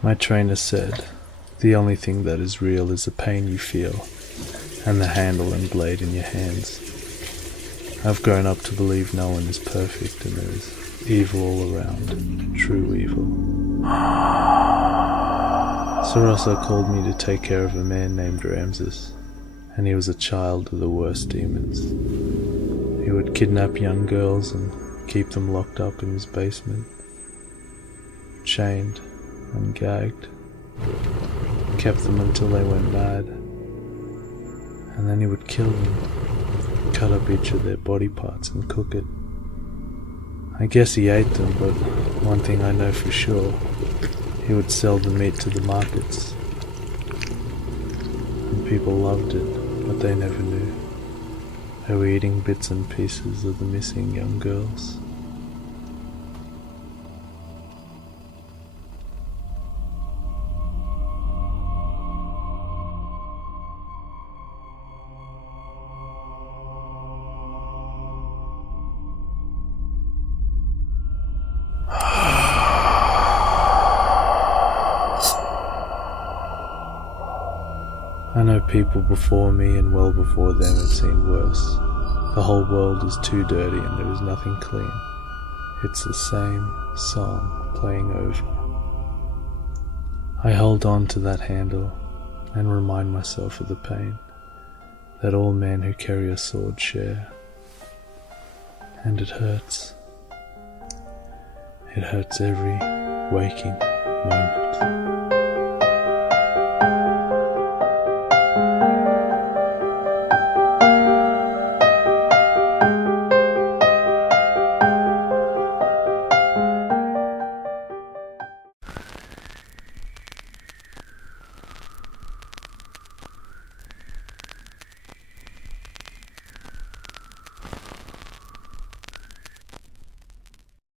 My trainer said, the only thing that is real is the pain you feel, and the handle and blade in your hands. I've grown up to believe no one is perfect and there is evil all around, true evil. Sarasa called me to take care of a man named Ramsus, and he was a child of the worst demons. He would kidnap young girls and keep them locked up in his basement, chained and gagged, kept them until they went mad, and then he would kill them, cut up each of their body parts and cook it. I guess he ate them, but one thing I know for sure, he would sell the meat to the markets. And people loved it, but they never knew. They were eating bits and pieces of the missing young girls. I know people before me and well before them have seen worse. The whole world is too dirty and there is nothing clean. It's the same song playing over. I hold on to that handle and remind myself of the pain that all men who carry a sword share. And it hurts. It hurts every waking moment.